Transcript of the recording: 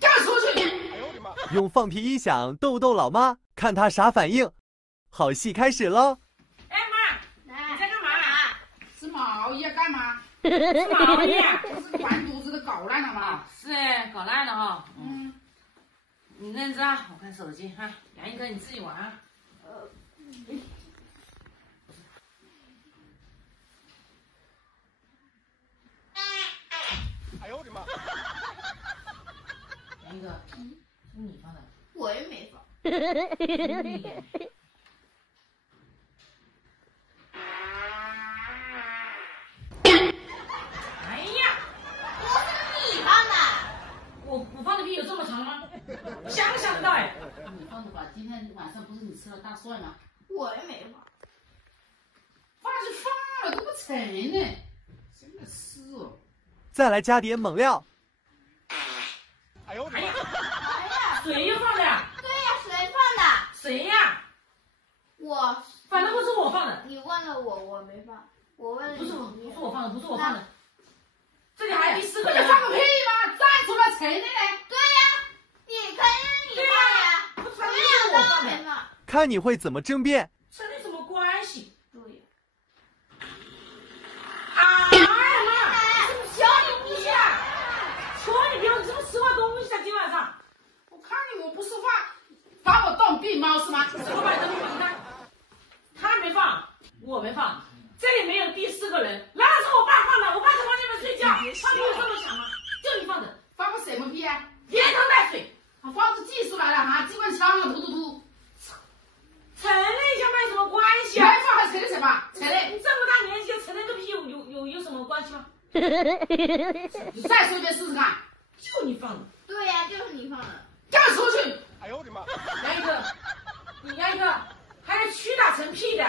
干出去！哎呦我的妈！用放屁音响逗逗老妈，看她啥反应。好戏开始喽！哎妈，你在干嘛？织毛衣干嘛？织毛衣？这是完犊子的搞烂了嘛？是哎，搞烂了哈。你认真啊，我看手机哈。杨一哥你自己玩啊。哎呦我的妈！杨一哥，是你放的？我也没放。哎呀，我是你放的。我放的屁有这么长吗？想不想得到哎？你放的吧，今天晚上不是你吃了大蒜吗？我也没放。放就放了，都不承认，真的是哦。再来加点猛料。哎呦我的妈！哎呀，谁又放的呀？对呀，谁放的？谁呀？我。反正不是我放的。你问了我，我没放。我问了你，不是我放的，不是我放的。这里还有第四个人。你放个屁吗？站出来承认嘞！对呀，你承认你放的呀？我们俩都没放。看你会怎么争辩。承认什么关系？对呀。哎呀妈！求你呀！求你给我这么实话东西啊！今晚上。我看你我不说话，把我当病猫是吗？什么玩意儿？你看，他没放，我没放，这里没有第四个人，难道是我爸放的？我爸在房间里面睡觉，他比我这么强吗？就你放的，放个什么屁啊？连汤带水，放出技术来了哈，机关枪了，突突突！承认一下没什么关系没啊！放还承认什么？承认？你这么大年纪承认个屁有什么关系吗？你再说一遍试试看。就你放的，对呀，就是你放的。干出去！哎呦我的妈！杨一哥，你杨一哥还是屈打成屁的。